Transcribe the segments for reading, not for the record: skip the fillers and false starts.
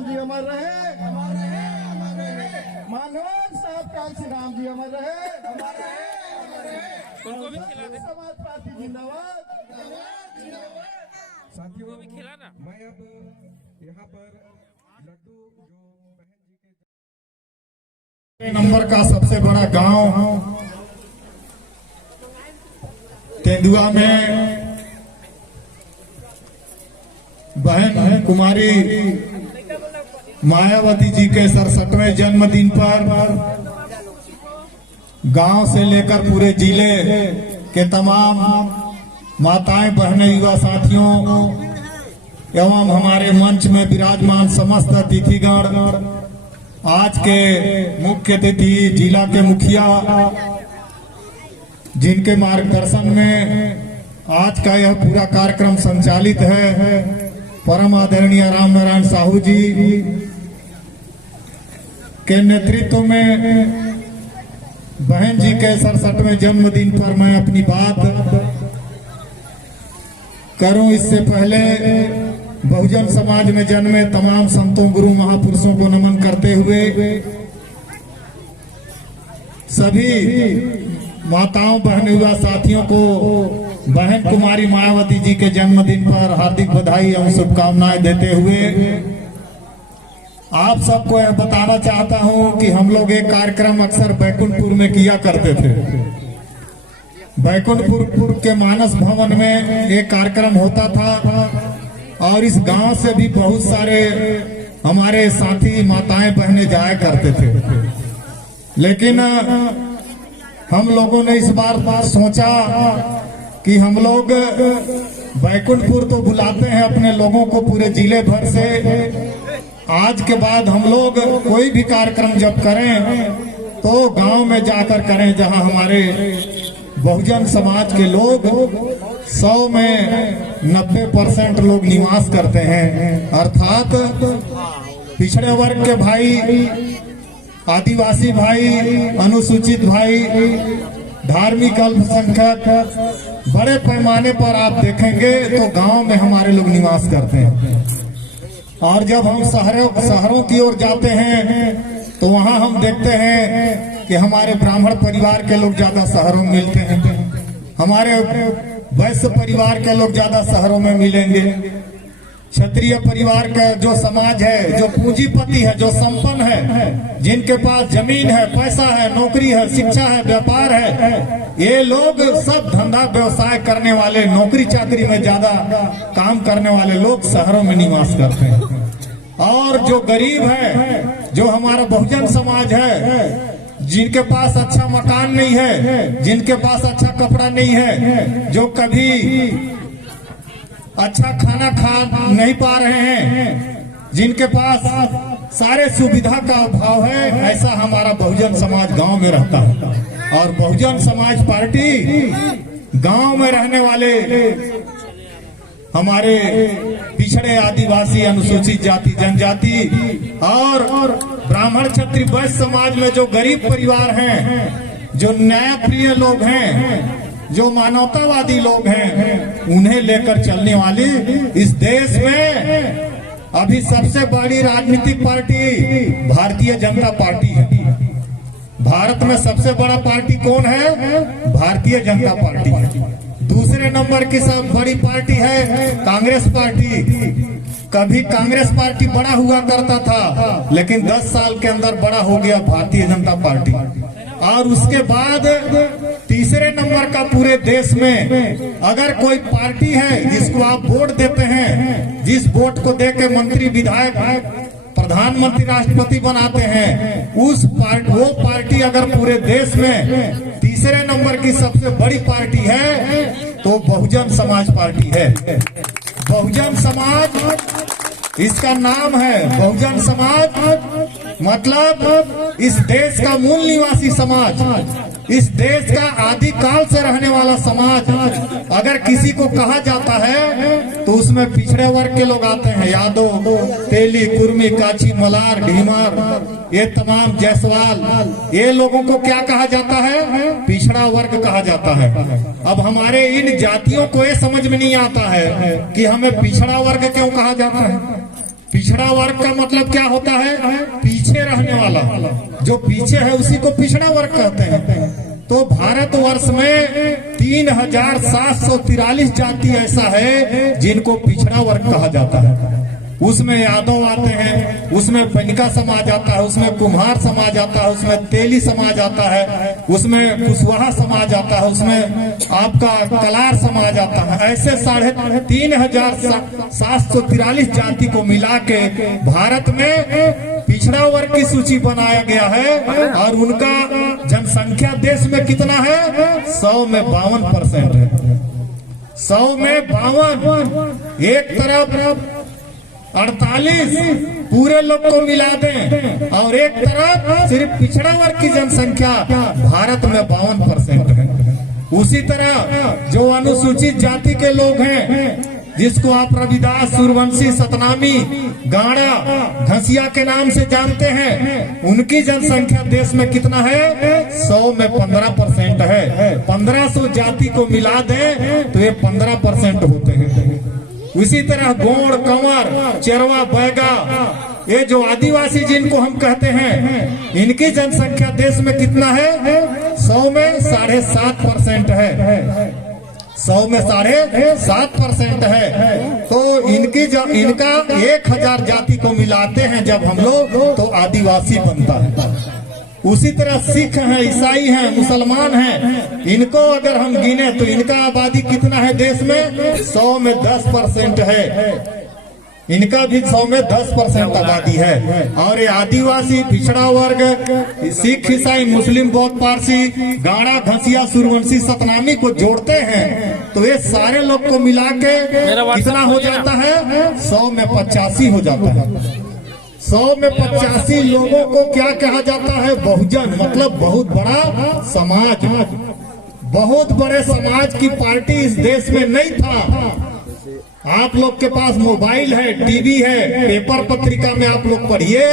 राम जी अमर रहे, मनोहर साहब कांसी राम जी अमर रहे, समाज पार्टी जिंदाबाद। साथियों मैं अब यहाँ पर लड्डू जो बहन जी के नंबर का सबसे बड़ा गांव तेंदुआ में बहन कुमारी मायावती जी के 67वें जन्मदिन पर गांव से लेकर पूरे जिले के तमाम माताएं बहनें युवा साथियों एवं हमारे मंच में विराजमान समस्त अतिथिगण, आज के मुख्य अतिथि जिला के मुखिया जिनके मार्गदर्शन में आज का यह पूरा कार्यक्रम संचालित है, परम आदरणीय राम नारायण साहू जी के नेतृत्व में बहन जी के 67वें जन्मदिन पर मैं अपनी बात करूं। इससे पहले बहुजन समाज में जन्मे तमाम संतों गुरु महापुरुषों को नमन करते हुए सभी माताओं बहन युवा साथियों को बहन कुमारी मायावती जी के जन्मदिन पर हार्दिक बधाई एवं शुभकामनाएं देते हुए आप सबको यह बताना चाहता हूं कि हम लोग एक कार्यक्रम अक्सर बैकुंठपुर में किया करते थे। बैकुंठपुर के मानस भवन में एक कार्यक्रम होता था और इस गांव से भी बहुत सारे हमारे साथी माताएं बहनें जाया करते थे, लेकिन हम लोगों ने इस बार सोचा कि हम लोग बैकुंठपुर तो बुलाते हैं अपने लोगों को पूरे जिले भर से, आज के बाद हम लोग कोई भी कार्यक्रम जब करें तो गांव में जाकर करें जहां हमारे बहुजन समाज के लोग 100 में 90% लोग निवास करते हैं, अर्थात पिछड़े वर्ग के भाई, आदिवासी भाई, अनुसूचित भाई, धार्मिक अल्पसंख्यक, बड़े पैमाने पर आप देखेंगे तो गांव में हमारे लोग निवास करते हैं। और जब हम शहरों की ओर जाते हैं तो वहां हम देखते हैं कि हमारे ब्राह्मण परिवार के लोग ज्यादा शहरों में मिलते हैं, हमारे वैश्य परिवार के लोग ज्यादा शहरों में मिलेंगे, क्षत्रिय परिवार का जो समाज है, जो पूंजीपति है, जो संपन्न है, जिनके पास जमीन है, पैसा है, नौकरी है, शिक्षा है, व्यापार है, ये लोग सब धंधा व्यवसाय करने वाले, नौकरी चाकरी में ज्यादा काम करने वाले लोग शहरों में निवास करते हैं। और जो गरीब है, जो हमारा बहुजन समाज है, जिनके पास अच्छा मकान नहीं है, जिनके पास अच्छा कपड़ा नहीं है, जो कभी अच्छा खाना खा नहीं पा रहे हैं, जिनके पास सारे सुविधा का अभाव है, ऐसा हमारा बहुजन समाज गांव में रहता है। और बहुजन समाज पार्टी गांव में रहने वाले हमारे पिछड़े आदिवासी, अनुसूचित जाति जनजाति और ब्राह्मण क्षत्रिय वैश्य समाज में जो गरीब परिवार हैं, जो न्याय प्रिय लोग हैं, जो मानवतावादी लोग हैं, उन्हें लेकर चलने वाली इस देश में अभी सबसे बड़ी राजनीतिक पार्टी भारतीय जनता पार्टी है। भारत में सबसे बड़ा पार्टी कौन है? भारतीय जनता पार्टी है। दूसरे नंबर की सब बड़ी पार्टी है कांग्रेस पार्टी। कभी कांग्रेस पार्टी बड़ा हुआ करता था, लेकिन 10 साल के अंदर बड़ा हो गया भारतीय जनता पार्टी। और उसके बाद तीसरे नंबर का पूरे देश में अगर कोई पार्टी है जिसको आप वोट देते हैं, जिस वोट को देके मंत्री, विधायक, प्रधानमंत्री, राष्ट्रपति बनाते हैं, वो पार्टी अगर पूरे देश में तीसरे नंबर की सबसे बड़ी पार्टी है तो बहुजन समाज पार्टी है। बहुजन समाज इसका नाम है। बहुजन समाज मतलब इस देश का मूल निवासी समाज, इस देश का आदिकाल से रहने वाला समाज। अगर किसी को कहा जाता है तो उसमें पिछड़े वर्ग के लोग आते हैं, यादव, तेली, कुर्मी, काची, मलार, ढीमार, ये तमाम जायसवाल, ये लोगों को क्या कहा जाता है? पिछड़ा वर्ग कहा जाता है। अब हमारे इन जातियों को ये समझ में नहीं आता है कि हमें पिछड़ा वर्ग क्यों कहा जाता है। पिछड़ा वर्ग का मतलब क्या होता है? पीछे रहने वाला। जो पीछे है उसी को पिछड़ा वर्ग कहते हैं। तो भारतवर्ष में 3743 जाति ऐसा है जिनको पिछड़ा वर्ग कहा जाता है। उसमें यादव आते हैं, उसमें बनिका समाज आता है, उसमें कुम्हार समाज आता है, उसमें तेली समाज आता है, उसमें कुशवाहा समाज आता है, उसमें आपका कलार समाज आता है। ऐसे 3743 जाति को मिला के भारत में पिछड़ा वर्ग की सूची बनाया गया है। और उनका जनसंख्या देश में कितना है? 100 में 52% है। 100 में 52। एक तरफ 48 पूरे लोग को मिला दें और एक तरफ सिर्फ पिछड़ा वर्ग की जनसंख्या भारत में 52% है। उसी तरह जो अनुसूचित जाति के लोग हैं, जिसको आप रविदास, सूर्यवंशी, सतनामी, गाड़ा, घसिया के नाम से जानते हैं, उनकी जनसंख्या देश में कितना है? 100 में 15% है। 1500 जाति को मिला दें तो ये 15% होते हैं। उसी तरह गोंड, कंवर, चरवा, बैगा, ये जो आदिवासी जिनको हम कहते हैं, इनकी जनसंख्या देश में कितना है? 100 में 7.5% है। 100 में 7.5% है। तो इनका 1000 जाति को मिलाते हैं जब हम लोग, तो आदिवासी बनता है। उसी तरह सिख हैं, ईसाई हैं, मुसलमान हैं, इनको अगर हम गिने तो इनका आबादी कितना है देश में? 100 में 10% है। इनका भी 100 में 10% आबादी है। और ये आदिवासी, पिछड़ा वर्ग, सिख, ईसाई, मुस्लिम, बौद्ध, पारसी, गाड़ा, घसिया, सूर्यवंशी, सतनामी को जोड़ते हैं तो ये सारे लोग को मिला के कितना हो जाता है? 100 में 85 हो जाता है। 100 में 85 लोगों को क्या कहा जाता है? बहुजन, मतलब बहुत बड़ा समाज। बहुत बड़े समाज की पार्टी इस देश में नहीं था। आप लोग के पास मोबाइल है, टीवी है, पेपर पत्रिका में आप लोग पढ़िए,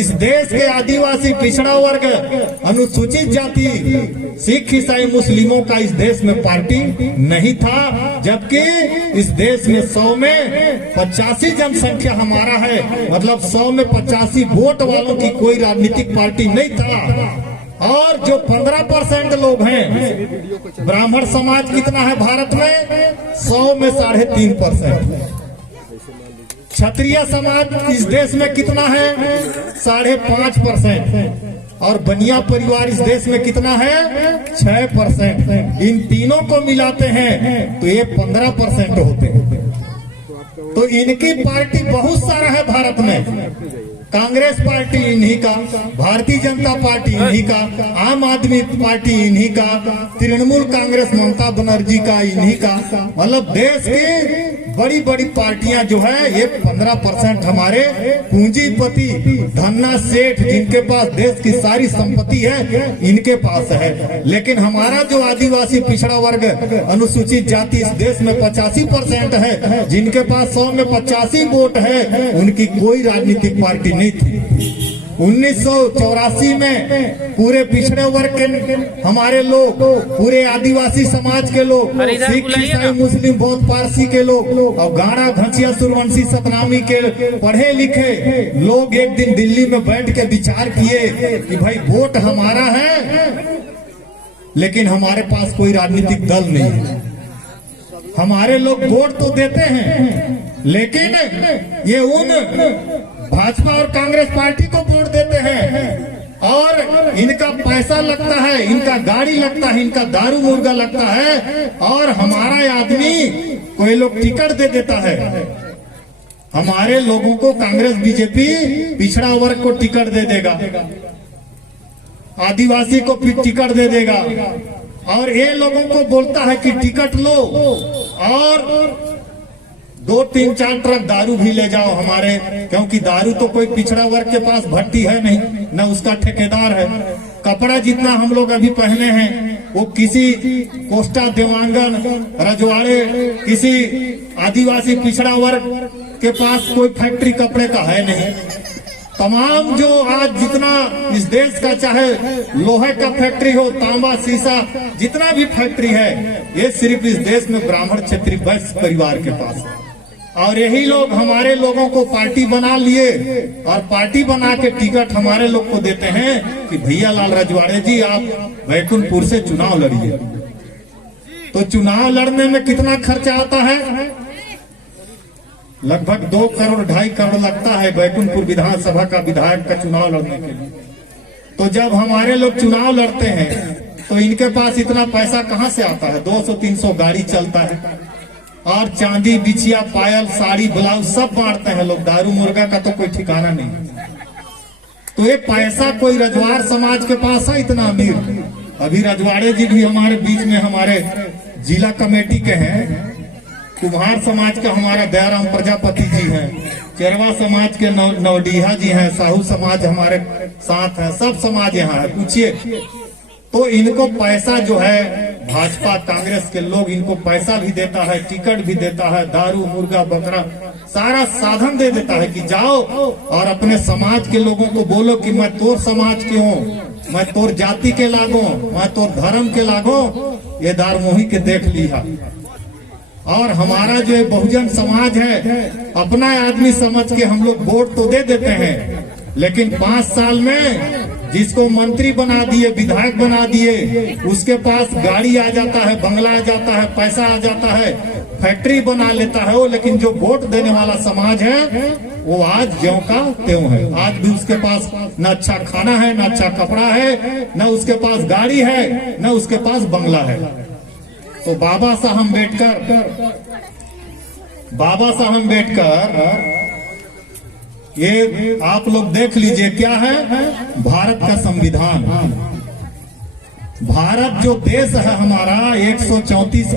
इस देश के आदिवासी, पिछड़ा वर्ग, अनुसूचित जाति, सिख, ईसाई, मुस्लिमों का इस देश में पार्टी नहीं था। जबकि इस देश में 100 में 85 जनसंख्या हमारा है, मतलब 100 में 85 वोट वालों की कोई राजनीतिक पार्टी नहीं था। और जो 15% लोग हैं, ब्राह्मण समाज कितना है भारत में? 100 में 3.5%। क्षत्रिय समाज इस देश में कितना है? 5.5%। और बनिया परिवार इस देश में कितना है? 6%। इन तीनों को मिलाते हैं तो ये 15% होते हैं। तो इनकी पार्टी बहुत सारा है भारत में। कांग्रेस पार्टी इन्हीं का, भारतीय जनता पार्टी इन्हीं का, आम आदमी पार्टी इन्हीं का, तृणमूल कांग्रेस ममता बनर्जी का इन्हीं का। मतलब देश की बड़ी बड़ी पार्टियां जो है ये 15% हमारे पूंजीपति, धन्ना सेठ, जिनके पास देश की सारी संपत्ति है, इनके पास है। लेकिन हमारा जो आदिवासी, पिछड़ा वर्ग, अनुसूचित जाति इस देश में 85% है, जिनके पास 100 में 85 वोट है, उनकी कोई राजनीतिक पार्टी नहीं थी। 1984 में पूरे पिछड़े वर्ग के हमारे लोग, पूरे आदिवासी समाज के लोग, सिख, ईसाई, मुस्लिम, बौद्ध, पारसी के लोग और गाड़ा, घसिया, सूर्यवंशी, सतनामी के पढ़े लिखे लोग एक दिन दिल्ली में बैठ के विचार किए कि भाई वोट हमारा है, लेकिन हमारे पास कोई राजनीतिक दल नहीं है। हमारे लोग वोट तो देते हैं, लेकिन ये उन भाजपा और कांग्रेस पार्टी को वोट देते हैं और इनका पैसा लगता है, इनका गाड़ी लगता है, इनका दारू मुर्गा लगता है। और हमारा आदमी, कोई लोग टिकट दे देता है। हमारे लोगों को कांग्रेस, बीजेपी पिछड़ा वर्ग को टिकट दे देगा, आदिवासी को टिकट दे देगा, और ये लोगों को बोलता है कि टिकट लो और 2-3-4 ट्रक दारू भी ले जाओ हमारे, क्योंकि दारू तो कोई पिछड़ा वर्ग के पास भट्टी है नहीं, न उसका ठेकेदार है। कपड़ा जितना हम लोग अभी पहने हैं वो किसी कोस्टा, देवांगन, रजवाड़े, किसी आदिवासी पिछड़ा वर्ग के पास कोई फैक्ट्री कपड़े का है नहीं। तमाम जो आज जितना इस देश का, चाहे लोहे का फैक्ट्री हो, तांबा, शीशा, जितना भी फैक्ट्री है, ये सिर्फ इस देश में ब्राह्मण, क्षत्रिय, वैश्य परिवार के पास है। और यही लोग हमारे लोगों को पार्टी बना लिए और पार्टी बना के टिकट हमारे लोग को देते हैं कि भैया लाल रजवाड़े जी आप बैकुंठपुर से चुनाव लड़िए। तो चुनाव लड़ने में कितना खर्चा आता है? लगभग 2 करोड़ 2.5 करोड़ लगता है बैकुंठपुर विधानसभा का विधायक का चुनाव लड़ने के लिए। तो जब हमारे लोग चुनाव लड़ते हैं तो इनके पास इतना पैसा कहां से आता है? 200-300 गाड़ी चलता है और चांदी बिछिया पायल साड़ी ब्लाउज सब बांटते हैं लोग। दारू मुर्गा का तो कोई ठिकाना नहीं। तो ये पैसा कोई रजवाड़ समाज के पास है इतना अमीर? अभी रजवाड़े जी भी हमारे बीच में हमारे जिला कमेटी के हैं। कुम्हार समाज का हमारा दयाराम प्रजापति जी हैं, चरवा समाज के नवडीहा जी हैं, साहू समाज हमारे साथ है, सब समाज यहाँ है। पूछिए तो इनको पैसा जो है भाजपा कांग्रेस के लोग इनको पैसा भी देता है, टिकट भी देता है, दारू मुर्गा बकरा सारा साधन दे देता है कि जाओ और अपने समाज के लोगों को बोलो कि मैं तोर समाज के हूँ, मैं तोर जाति के लागो, मैं तोर धर्म के लागो, ये दारमोही के देख लिया। और हमारा जो बहुजन समाज है अपना आदमी समझ के हम लोग वोट तो दे देते हैं, लेकिन 5 साल में जिसको मंत्री बना दिए, विधायक बना दिए, उसके पास गाड़ी आ जाता है, बंगला आ जाता है, पैसा आ जाता है, फैक्ट्री बना लेता है वो। लेकिन जो वोट देने वाला समाज है वो आज ज्यों का त्यों है। आज भी उसके पास न अच्छा खाना है, न अच्छा कपड़ा है, न उसके पास गाड़ी है, न उसके पास बंगला है। तो बाबा साहब अम्बेडकर ये आप लोग देख लीजिए क्या है भारत का संविधान। भारत जो देश है हमारा 134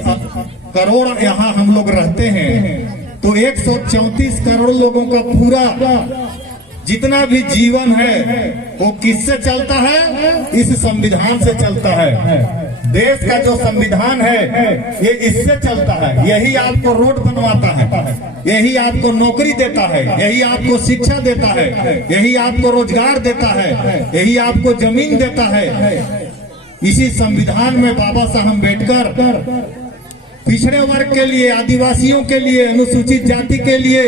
करोड़ यहाँ हम लोग रहते हैं। तो 134 करोड़ लोगों का पूरा जितना भी जीवन है वो किससे चलता है? इस संविधान से चलता है। देश का जो संविधान है ये इससे चलता है। यही आपको रोड बनवाता है, यही आपको नौकरी देता है, यही आपको शिक्षा देता है, यही आपको रोजगार देता है, यही आपको जमीन देता है। इसी संविधान में बाबा साहब अम्बेडकर पिछड़े वर्ग के लिए, आदिवासियों के लिए, अनुसूचित जाति के लिए,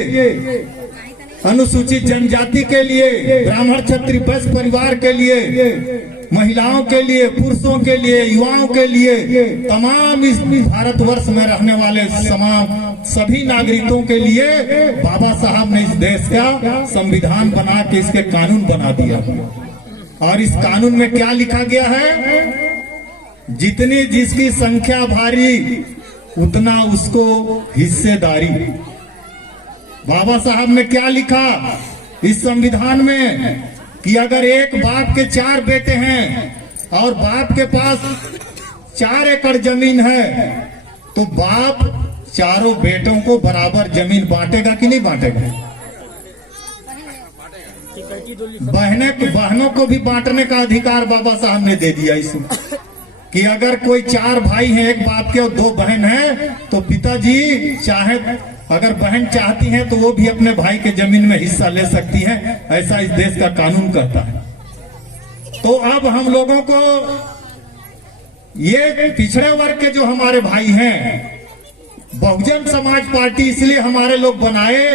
अनुसूचित जनजाति के लिए, ब्राह्मण क्षत्रिय वैश्य परिवार के लिए, महिलाओं के लिए, पुरुषों के लिए, युवाओं के लिए, तमाम इस भारतवर्ष में रहने वाले सभी नागरिकों के लिए बाबा साहब ने इस देश का संविधान बना के इसके कानून बना दिया। और इस कानून में क्या लिखा गया है? जितनी जिसकी संख्या भारी उतना उसको हिस्सेदारी। बाबा साहब ने क्या लिखा इस संविधान में कि अगर एक बाप के 4 बेटे हैं और बाप के पास 4 एकड़ जमीन है तो बाप चारों बेटों को बराबर जमीन बांटेगा कि नहीं बांटेगा? बहनों को भी बांटने का अधिकार बाबा साहब ने दे दिया इसमें कि अगर कोई 4 भाई हैं, एक बाप के और 2 बहन हैं, तो पिताजी चाहे अगर बहन चाहती है तो वो भी अपने भाई के जमीन में हिस्सा ले सकती है। ऐसा इस देश का कानून कहता है। तो अब हम लोगों को ये पिछड़े वर्ग के जो हमारे भाई हैं, बहुजन समाज पार्टी इसलिए हमारे लोग बनाए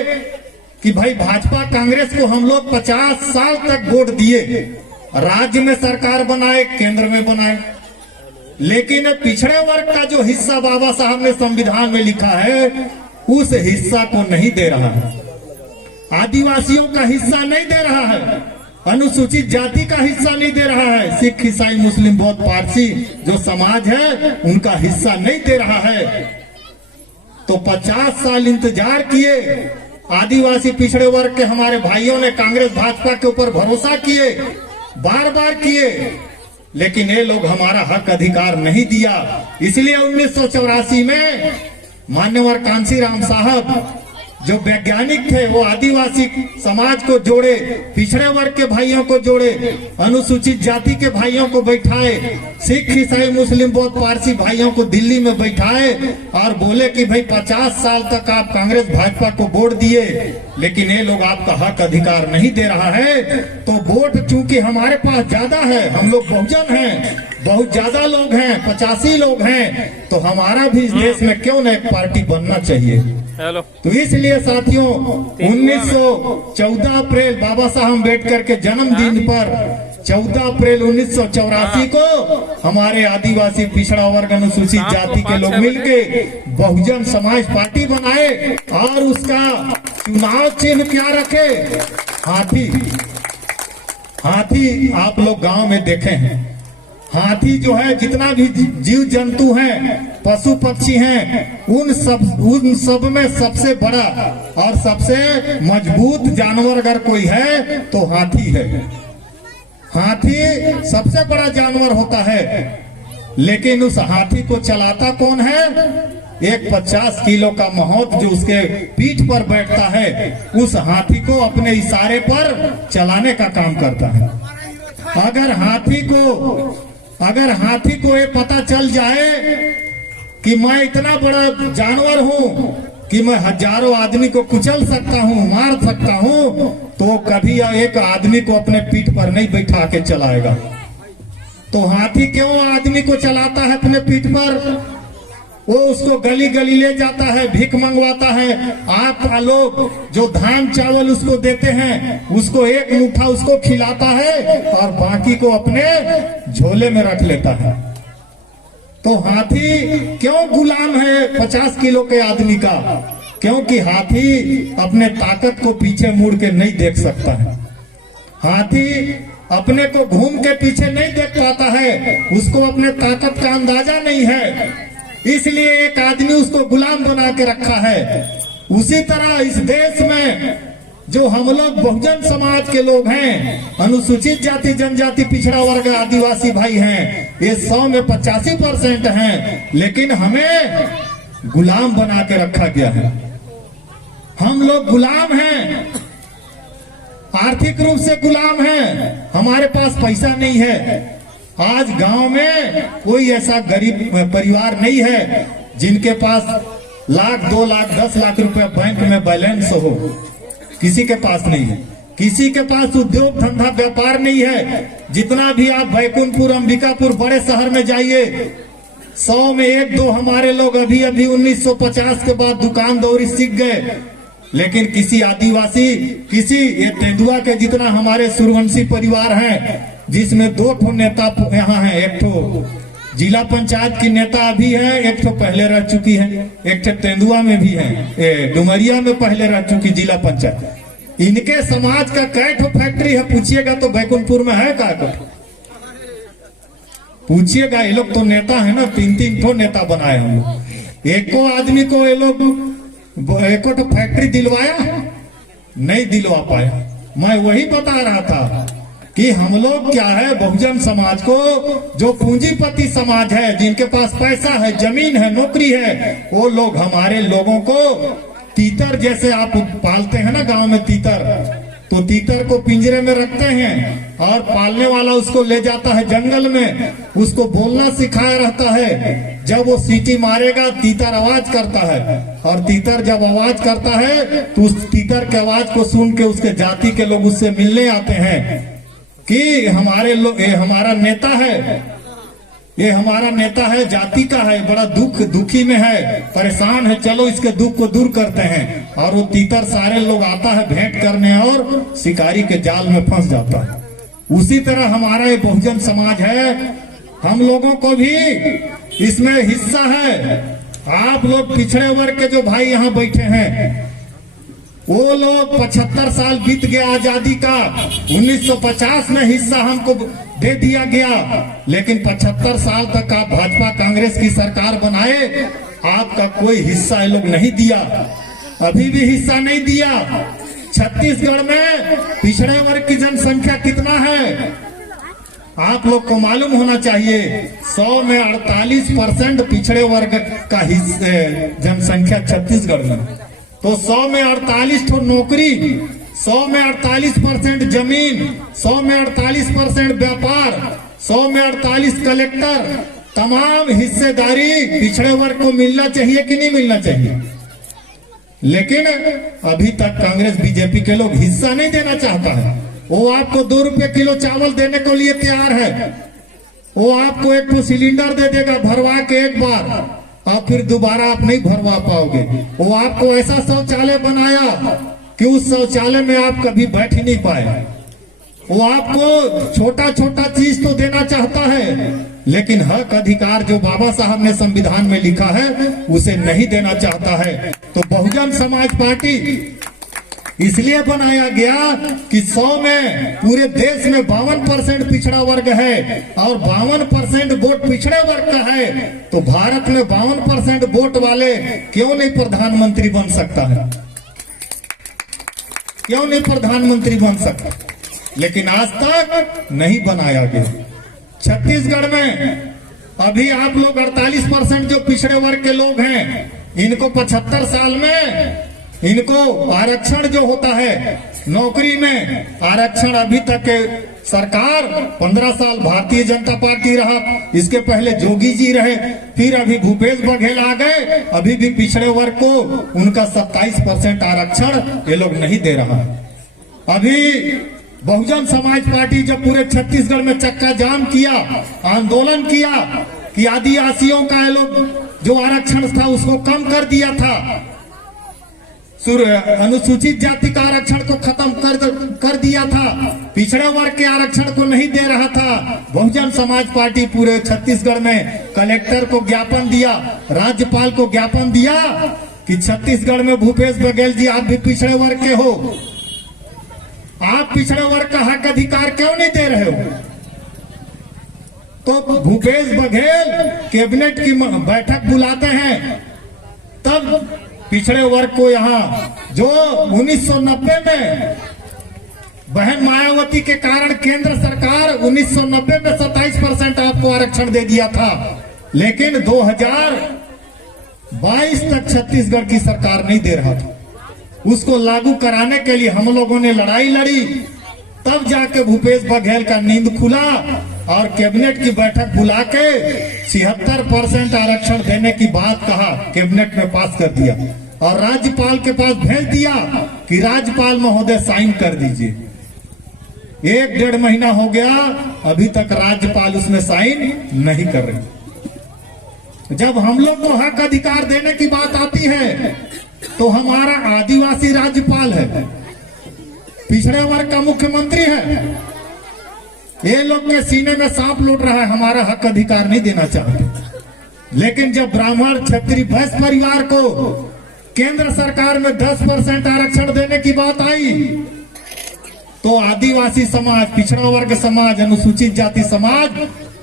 कि भाई भाजपा कांग्रेस को हम लोग 50 साल तक वोट दिए, राज्य में सरकार बनाए, केंद्र में बनाए, लेकिन पिछड़े वर्ग का जो हिस्सा बाबा साहब ने संविधान में लिखा है उस हिस्सा को नहीं दे रहा है। आदिवासियों का हिस्सा नहीं दे रहा है, अनुसूचित जाति का हिस्सा नहीं दे रहा है, सिख ईसाई मुस्लिम बौद्ध पारसी जो समाज है उनका हिस्सा नहीं दे रहा है। तो 50 साल इंतजार किए आदिवासी पिछड़े वर्ग के हमारे भाइयों ने, कांग्रेस भाजपा के ऊपर भरोसा किए, बार बार किए, लेकिन ये लोग हमारा हक अधिकार नहीं दिया। इसलिए 1984 में मान्यवर कांशीराम साहब जो वैज्ञानिक थे वो आदिवासी समाज को जोड़े, पिछड़े वर्ग के भाइयों को जोड़े, अनुसूचित जाति के भाइयों को बैठाए, सिख ईसाई मुस्लिम बौद्ध पारसी भाइयों को दिल्ली में बैठाए और बोले कि भाई 50 साल तक आप कांग्रेस भाजपा को वोट दिए लेकिन ये लोग आपका हक अधिकार नहीं दे रहा है। तो वोट चूंकि हमारे पास ज्यादा है, हम लोग बहुजन हैं, बहुत ज्यादा लोग हैं, 85 लोग हैं, तो हमारा भी इस देश में क्यों न एक पार्टी बनना चाहिए। हेलो। तो इसलिए साथियों 1914 अप्रैल बाबा साहब अम्बेडकर के जन्मदिन पर 14 अप्रैल 1984 को हमारे आदिवासी पिछड़ा वर्ग अनुसूचित जाति के लोग मिलके बहुजन समाज पार्टी बनाए और उसका चुनाव चिन्ह क्या रखे? हाथी। हाथी आप लोग गांव में देखे हैं। हाथी जो है जितना भी जीव जंतु हैं, पशु पक्षी हैं, उन सब में सबसे बड़ा और सबसे मजबूत जानवर अगर कोई है तो हाथी है। हाथी सबसे बड़ा जानवर होता है, लेकिन उस हाथी को चलाता कौन है? एक 50 किलो का महौत जो उसके पीठ पर बैठता है, उस हाथी को अपने इशारे पर चलाने का काम करता है। अगर हाथी को ये पता चल जाए कि मैं इतना बड़ा जानवर हूँ कि मैं हजारों आदमी को कुचल सकता हूँ, मार सकता हूँ, तो कभी एक आदमी को अपने पीठ पर नहीं बैठा के चलाएगा। तो हाथी क्यों आदमी को चलाता है अपने पीठ पर? वो उसको गली गली ले जाता है, भीख मंगवाता है। आप लोग जो धान चावल उसको देते हैं, उसको एक मुट्ठा उसको खिलाता है और बाकी को अपने झोले में रख लेता है। तो हाथी क्यों गुलाम है 50 किलो के आदमी का? क्योंकि हाथी अपने ताकत को पीछे मुड़ के नहीं देख सकता है। हाथी अपने को घूम के पीछे नहीं देख पाता है, उसको अपने ताकत का अंदाजा नहीं है, इसलिए एक आदमी उसको गुलाम बना के रखा है। उसी तरह इस देश में जो हम लोग बहुजन समाज के लोग हैं, अनुसूचित जाति जनजाति पिछड़ा वर्ग आदिवासी भाई हैं, ये 100 में 85% हैं, लेकिन हमें गुलाम बना के रखा गया है। हम लोग गुलाम हैं, आर्थिक रूप से गुलाम हैं, हमारे पास पैसा नहीं है। आज गांव में कोई ऐसा गरीब परिवार नहीं है जिनके पास 1 लाख 2 लाख 10 लाख रुपए बैंक में बैलेंस हो। किसी के पास नहीं है। किसी के पास उद्योग धंधा व्यापार नहीं है। जितना भी आप बैकुंठपुर अंबिकापुर बड़े शहर में जाइए, 100 में 1-2 हमारे लोग अभी 1950 के बाद दुकानदौरी सीख गए। लेकिन किसी आदिवासी, किसी ये तेंदुआ के जितना हमारे सूर्यवंशी परिवार हैं, जिसमें 2 ठो नेता यहाँ हैं। एक ठो जिला पंचायत की नेता अभी है, एक ठो पहले रह चुकी है, एक ठो तेंदुआ में भी है, डुमरिया में पहले रह चुकी जिला पंचायत। इनके समाज का कई ठो फैक्ट्री है, पूछिएगा तो बैकुंठपुर में है का? पूछिएगा, ये लोग तो नेता है ना, 3-3 ठो नेता बनाए हम लोग। एको आदमी को ये लोग एको तो फैक्ट्री दिलवाया नहीं दिलवा पाया। मैं वही बता रहा था कि हम लोग क्या है, बहुजन समाज को, जो पूंजीपति समाज है, जिनके पास पैसा है, जमीन है, नौकरी है, वो लोग हमारे लोगों को तीतर जैसे आप पालते हैं ना गांव में तीतर, तो तीतर को पिंजरे में रखते हैं और पालने वाला उसको ले जाता है जंगल में, उसको बोलना सिखाया रहता है। जब वो सीटी मारेगा तीतर आवाज करता है, और तीतर जब आवाज करता है तो उस तीतर के आवाज को सुन के उसके जाति के लोग उससे मिलने आते हैं कि हमारे लोग, ये हमारा नेता है, ये हमारा नेता है, जाति का है, बड़ा दुखी में है, परेशान है, चलो इसके दुख को दूर करते हैं। और वो तीतर सारे लोग आता है भेंट करने और शिकारी के जाल में फंस जाता है। उसी तरह हमारा ये बहुजन समाज है, हम लोगों को भी इसमें हिस्सा है। आप लोग पिछड़े वर्ग के जो भाई यहाँ बैठे हैं, वो लोग 75 साल बीत गया आजादी का, 1950 में हिस्सा हमको दे दिया गया, लेकिन 75 साल तक आप भाजपा कांग्रेस की सरकार बनाए, आपका कोई हिस्सा ये लोग नहीं दिया, अभी भी हिस्सा नहीं दिया। छत्तीसगढ़ में पिछड़े वर्ग की जनसंख्या कितना है आप लोग को मालूम होना चाहिए। 100 में 48% पिछड़े वर्ग का जनसंख्या छत्तीसगढ़ में। तो 100 में 48 ठो नौकरी, 100 में 48% जमीन, 100 में 48% व्यापार, 100 में 48 कलेक्टर, तमाम हिस्सेदारी पिछड़े वर्ग को मिलना चाहिए कि नहीं मिलना चाहिए। लेकिन अभी तक कांग्रेस बीजेपी के लोग हिस्सा नहीं देना चाहता है। वो आपको 2 रुपए किलो चावल देने को लिए तैयार है, वो आपको 1 सिलेंडर दे देगा भरवा के एक बार, और फिर दोबारा आप नहीं भरवा पाओगे। वो आपको ऐसा शौचालय बनाया कि उस शौचालय में आप कभी बैठ ही नहीं पाए। वो आपको छोटा छोटा चीज तो देना चाहता है, लेकिन हक अधिकार जो बाबा साहब ने संविधान में लिखा है उसे नहीं देना चाहता है। तो बहुजन समाज पार्टी इसलिए बनाया गया कि 100 में पूरे देश में 52% पिछड़ा वर्ग है और 52% वोट पिछड़े वर्ग का है, तो भारत में 52% वोट वाले क्यों नहीं प्रधानमंत्री बन सकता है? क्यों नहीं प्रधानमंत्री बन सकता? लेकिन आज तक नहीं बनाया गया। छत्तीसगढ़ में अभी आप लोग 48% जो पिछड़े वर्ग के लोग हैं, इनको 75 साल में इनको आरक्षण जो होता है नौकरी में, आरक्षण अभी तक सरकार 15 साल भारतीय जनता पार्टी रहा, इसके पहले जोगी जी रहे, फिर अभी भूपेश बघेल आ गए, अभी भी पिछड़े वर्ग को उनका 27% आरक्षण ये लोग नहीं दे रहा। अभी बहुजन समाज पार्टी जब पूरे छत्तीसगढ़ में चक्का जाम किया, आंदोलन किया कि आदिवासियों का ये लोग जो आरक्षण था उसको कम कर दिया था, अनुसूचित जाति का आरक्षण को खत्म कर दिया था, पिछड़े वर्ग के आरक्षण को नहीं दे रहा था। बहुजन समाज पार्टी पूरे छत्तीसगढ़ में कलेक्टर को ज्ञापन दिया, राज्यपाल को ज्ञापन दिया कि छत्तीसगढ़ में भूपेश बघेल जी आप भी पिछड़े वर्ग के हो, आप पिछड़े वर्ग का हक अधिकार क्यों नहीं दे रहे हो? तो भूपेश बघेल कैबिनेट की बैठक बुलाते हैं, तब पिछड़े वर्ग को यहाँ जो 1990 में बहन मायावती के कारण केंद्र सरकार 1990 में 27% आपको आरक्षण दे दिया था, लेकिन 2022 तक छत्तीसगढ़ की सरकार नहीं दे रहा था। उसको लागू कराने के लिए हम लोगों ने लड़ाई लड़ी, तब जाके भूपेश बघेल का नींद खुला और कैबिनेट की बैठक बुला के 76% आरक्षण देने की बात कहा, कैबिनेट में पास कर दिया और राज्यपाल के पास भेज दिया कि राज्यपाल महोदय साइन कर दीजिए। 1-1.5 महीना हो गया, अभी तक राज्यपाल उसमें साइन नहीं कर रहे। जब हम लोग को हक अधिकार देने की बात आती है तो हमारा आदिवासी राज्यपाल है, पिछड़े वर्ग का मुख्यमंत्री है, ये लोग के सीने में सांप लौट रहा है, हमारा हक अधिकार नहीं देना चाहते। लेकिन जब ब्राह्मण क्षत्रिय वैश्य परिवार को केंद्र सरकार में 10% आरक्षण देने की बात आई, तो आदिवासी समाज, पिछड़ा वर्ग समाज, अनुसूचित जाति समाज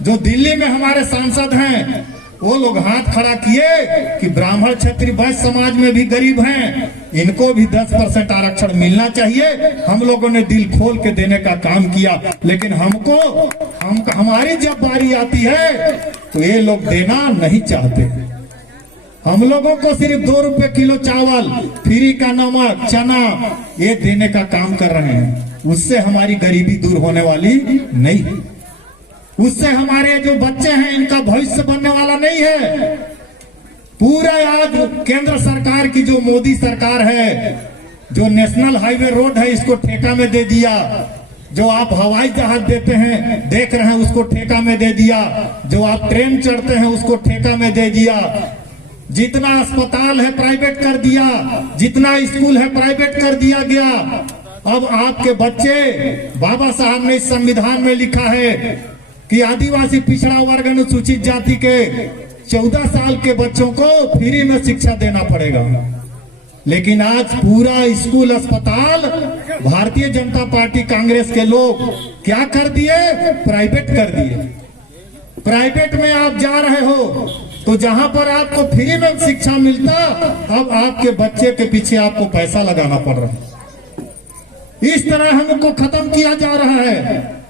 जो दिल्ली में हमारे सांसद हैं, वो लोग हाथ खड़ा किए कि ब्राह्मण क्षत्रिय वैश्य समाज में भी गरीब हैं, इनको भी 10% आरक्षण मिलना चाहिए। हम लोगों ने दिल खोल के देने का काम किया, लेकिन हमारी जब बारी आती है तो ये लोग देना नहीं चाहते। हम लोगों को सिर्फ 2 रुपए किलो चावल, फ्री का नमक, चना ये देने का काम कर रहे हैं, उससे हमारी गरीबी दूर होने वाली नहीं, उससे हमारे जो बच्चे हैं इनका भविष्य बनने वाला नहीं है। पूरा आज केंद्र सरकार की जो मोदी सरकार है, जो नेशनल हाईवे रोड है इसको ठेका में दे दिया, जो आप हवाई जहाज देते हैं देख रहे हैं उसको ठेका में दे दिया, जो आप ट्रेन चढ़ते हैं उसको ठेका में दे दिया, जितना अस्पताल है प्राइवेट कर दिया, जितना स्कूल है प्राइवेट कर दिया गया। अब आपके बच्चे, बाबा साहब ने इस संविधान में लिखा है कि आदिवासी पिछड़ा वर्ग अनुसूचित जाति के 14 साल के बच्चों को फ्री में शिक्षा देना पड़ेगा, लेकिन आज पूरा स्कूल, अस्पताल भारतीय जनता पार्टी कांग्रेस के लोग क्या कर दिए? प्राइवेट कर दिए। प्राइवेट में आप जा रहे हो तो जहां पर आपको फ्री में शिक्षा मिलता, अब आपके बच्चे के पीछे आपको पैसा लगाना पड़ रहा है। इस तरह हमको खत्म किया जा रहा है।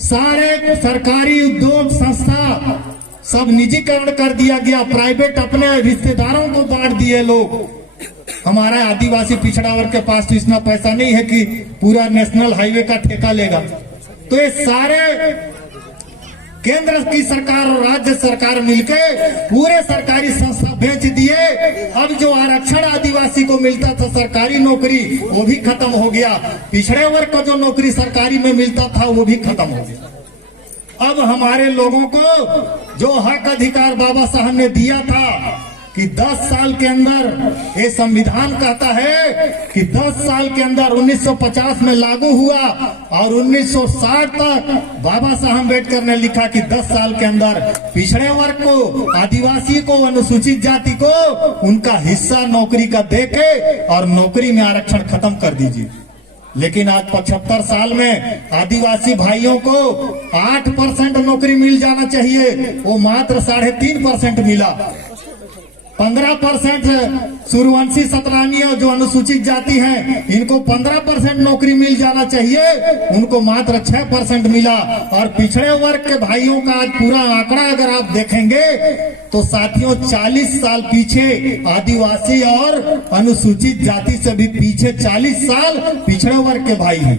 सारे सरकारी उद्योग संस्था सब निजीकरण कर दिया गया, प्राइवेट अपने रिश्तेदारों को बांट दिए लोग। हमारा आदिवासी पिछड़ा वर्ग के पास तो इतना पैसा नहीं है कि पूरा नेशनल हाईवे का ठेका लेगा। तो ये सारे केंद्र की सरकार और राज्य सरकार मिलके पूरे सरकारी संस्था बेच दिए। अब जो आरक्षण आदिवासी को मिलता था सरकारी नौकरी, वो भी खत्म हो गया। पिछड़े वर्ग को जो नौकरी सरकारी में मिलता था वो भी खत्म हो गया। अब हमारे लोगों को जो हक अधिकार बाबा साहब ने दिया था कि 10 साल के अंदर, ये संविधान कहता है कि 10 साल के अंदर 1950 में लागू हुआ और 1960 तक बाबा साहब अम्बेडकर ने लिखा कि 10 साल के अंदर पिछड़े वर्ग को, आदिवासी को, अनुसूचित जाति को उनका हिस्सा नौकरी का देके और नौकरी में आरक्षण खत्म कर दीजिए। लेकिन आज 75 साल में आदिवासी भाइयों को 8% नौकरी मिल जाना चाहिए, वो मात्र 3.5% मिला। 15% सूर्यवंशी सतरामी और जो अनुसूचित जाति हैं, इनको 15% नौकरी मिल जाना चाहिए, उनको मात्र 6% मिला। और पिछड़े वर्ग के भाइयों का आज पूरा आंकड़ा अगर आप देखेंगे तो साथियों 40 साल पीछे आदिवासी और अनुसूचित जाति से भी पीछे 40 साल पिछड़े वर्ग के भाई हैं।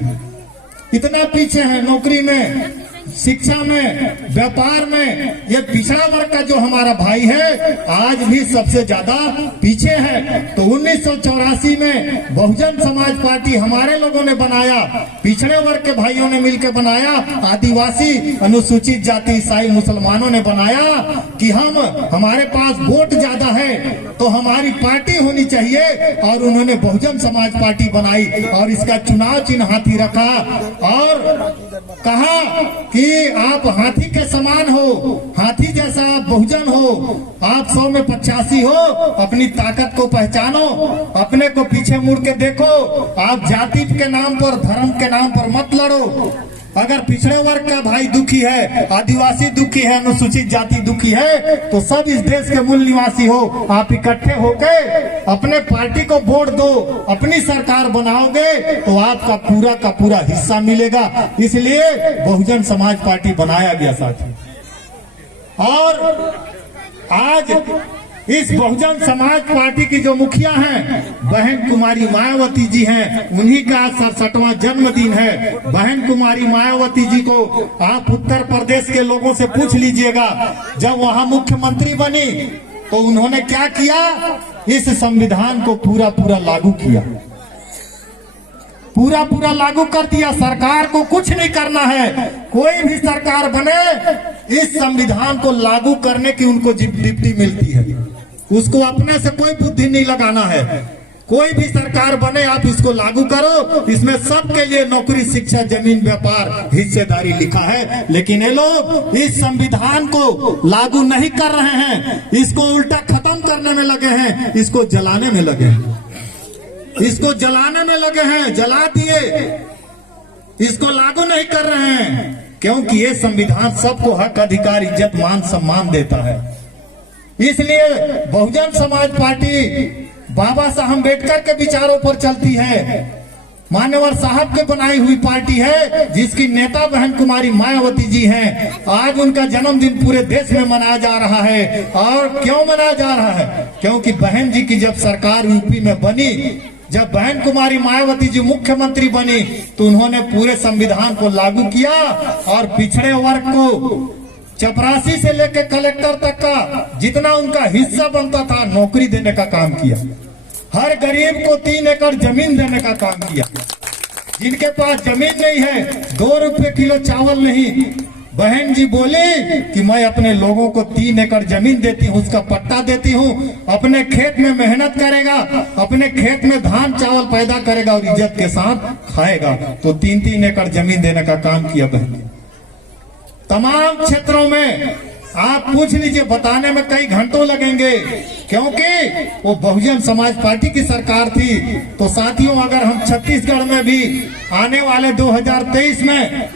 इतना पीछे हैं नौकरी में, शिक्षा में, व्यापार में। ये पिछड़ा वर्ग का जो हमारा भाई है आज भी सबसे ज्यादा पीछे है। तो 1984 में बहुजन समाज पार्टी हमारे लोगों ने बनाया, पिछड़े वर्ग के भाइयों ने मिलकर बनाया, आदिवासी, अनुसूचित जाति, ईसाई, मुसलमानों ने बनाया कि हमारे पास वोट ज्यादा है तो हमारी पार्टी होनी चाहिए। और उन्होंने बहुजन समाज पार्टी बनाई और इसका चुनाव चिन्ह हाथी रखा और कहा कि आप हाथी के समान हो, हाथी जैसा आप बहुजन हो, आप 100 में 85 हो, अपनी ताकत को पहचानो, अपने को पीछे मुड़ के देखो, आप जाति के नाम पर, धर्म के नाम पर मत लड़ो। अगर पिछड़े वर्ग का भाई दुखी है, आदिवासी दुखी है, अनुसूचित जाति दुखी है, तो सब इस देश के मूल निवासी हो, आप इकट्ठे होकर अपने पार्टी को वोट दो, अपनी सरकार बनाओगे तो आपका पूरा का पूरा हिस्सा मिलेगा। इसलिए बहुजन समाज पार्टी बनाया गया साथी। और आज इस बहुजन समाज पार्टी की जो मुखिया हैं बहन कुमारी मायावती जी हैं, उन्हीं का 67वां जन्मदिन है। बहन कुमारी मायावती जी को आप उत्तर प्रदेश के लोगों से पूछ लीजिएगा, जब वहां मुख्यमंत्री बनी तो उन्होंने क्या किया, इस संविधान को पूरा पूरा लागू किया, पूरा पूरा लागू कर दिया। सरकार को कुछ नहीं करना है, कोई भी सरकार बने इस संविधान को लागू करने की उनको डिप्टी मिलती है, उसको अपने से कोई बुद्धि नहीं लगाना है। कोई भी सरकार बने आप इसको लागू करो, इसमें सबके लिए नौकरी, शिक्षा, जमीन, व्यापार, हिस्सेदारी लिखा है। लेकिन ये लोग इस संविधान को लागू नहीं कर रहे हैं, इसको उल्टा खत्म करने में लगे हैं, इसको जलाने में लगे हैं, इसको जलाने में लगे हैं, जला दिए, इसको लागू नहीं कर रहे हैं। क्योंकि ये संविधान सबको हक, अधिकार, इज्जत, मान, सम्मान देता है। इसलिए बहुजन समाज पार्टी बाबा साहब अम्बेडकर के विचारों पर चलती है, मान्यवर साहब के बनाई हुई पार्टी है, जिसकी नेता बहन कुमारी मायावती जी हैं। आज उनका जन्मदिन पूरे देश में मनाया जा रहा है। और क्यों मनाया जा रहा है, क्योंकि बहन जी की जब सरकार यूपी में बनी, जब बहन कुमारी मायावती जी मुख्यमंत्री बनी तो उन्होंने पूरे संविधान को लागू किया और पिछड़े वर्ग को चपरासी से लेकर कलेक्टर तक का जितना उनका हिस्सा बनता था नौकरी देने का काम किया। हर गरीब को 3 एकड़ जमीन देने का काम किया। जिनके पास जमीन नहीं है, 2 रुपए किलो चावल नहीं, बहन जी बोली कि मैं अपने लोगों को 3 एकड़ जमीन देती हूँ, उसका पट्टा देती हूँ, अपने खेत में मेहनत करेगा, अपने खेत में धान चावल पैदा करेगा और इज्जत के साथ खाएगा। तो 3-3 एकड़ जमीन देने का काम किया बहन जी। तमाम क्षेत्रों में आप पूछ लीजिए, बताने में कई घंटों लगेंगे, क्योंकि वो बहुजन समाज पार्टी की सरकार थी। तो साथियों, अगर हम छत्तीसगढ़ में भी आने वाले 2023 में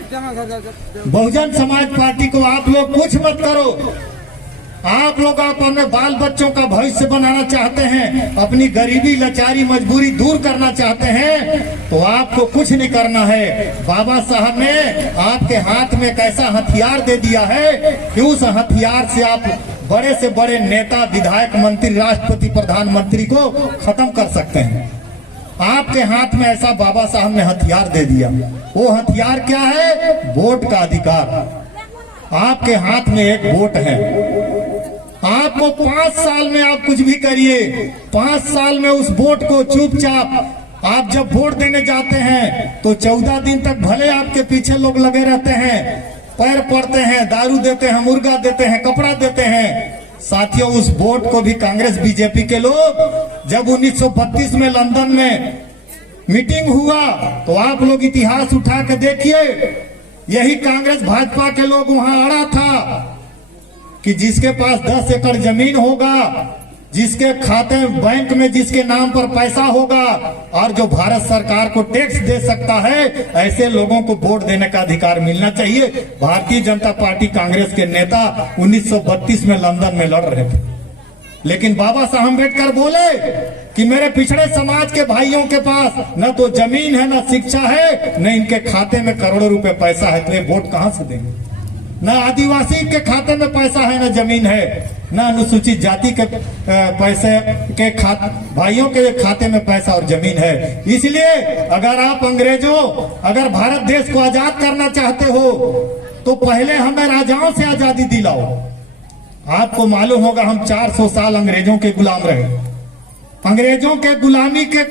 बहुजन समाज पार्टी को आप लोग कुछ मत करो, आप लोग अपने बाल बच्चों का भविष्य बनाना चाहते हैं, अपनी गरीबी, लाचारी, मजबूरी दूर करना चाहते हैं, तो आपको कुछ नहीं करना है। बाबा साहब ने आपके हाथ में एक ऐसा हथियार दे दिया है कि उस हथियार से आप बड़े से बड़े नेता, विधायक, मंत्री, राष्ट्रपति, प्रधानमंत्री को खत्म कर सकते हैं। आपके हाथ में ऐसा बाबा साहब ने हथियार दे दिया। वो हथियार क्या है? वोट का अधिकार। आपके हाथ में एक वोट है। आपको 5 साल में आप कुछ भी करिए, 5 साल में उस वोट को चुपचाप, आप जब वोट देने जाते हैं तो 14 दिन तक भले आपके पीछे लोग लगे रहते हैं, पैर पड़ते हैं, दारू देते हैं, मुर्गा देते हैं, कपड़ा देते हैं। साथियों, उस वोट को भी कांग्रेस बीजेपी के लोग जब 1932 में लंदन में मीटिंग हुआ तो आप लोग इतिहास उठा के देखिए, यही कांग्रेस भाजपा के लोग वहां अड़ा था कि जिसके पास 10 एकड़ जमीन होगा, जिसके खाते बैंक में जिसके नाम पर पैसा होगा और जो भारत सरकार को टैक्स दे सकता है, ऐसे लोगों को वोट देने का अधिकार मिलना चाहिए। भारतीय जनता पार्टी कांग्रेस के नेता 1932 में लंदन में लड़ रहे थे, लेकिन बाबा साहब अम्बेडकर बोले कि मेरे पिछड़े समाज के भाइयों के पास न तो जमीन है, न शिक्षा है, न इनके खाते में करोड़ों रुपए पैसा है, तो ये वोट कहां से देंगे? न आदिवासी के खाते में पैसा है, न जमीन है, न अनुसूचित जाति के पैसे के भाइयों के खाते में पैसा और जमीन है। इसलिए अगर आप अंग्रेजों, अगर भारत देश को आजाद करना चाहते हो तो पहले हमें राजाओं से आजादी दिलाओ। आपको मालूम होगा हम 400 साल अंग्रेजों के गुलाम रहे। अंग्रेजों के गुलामी के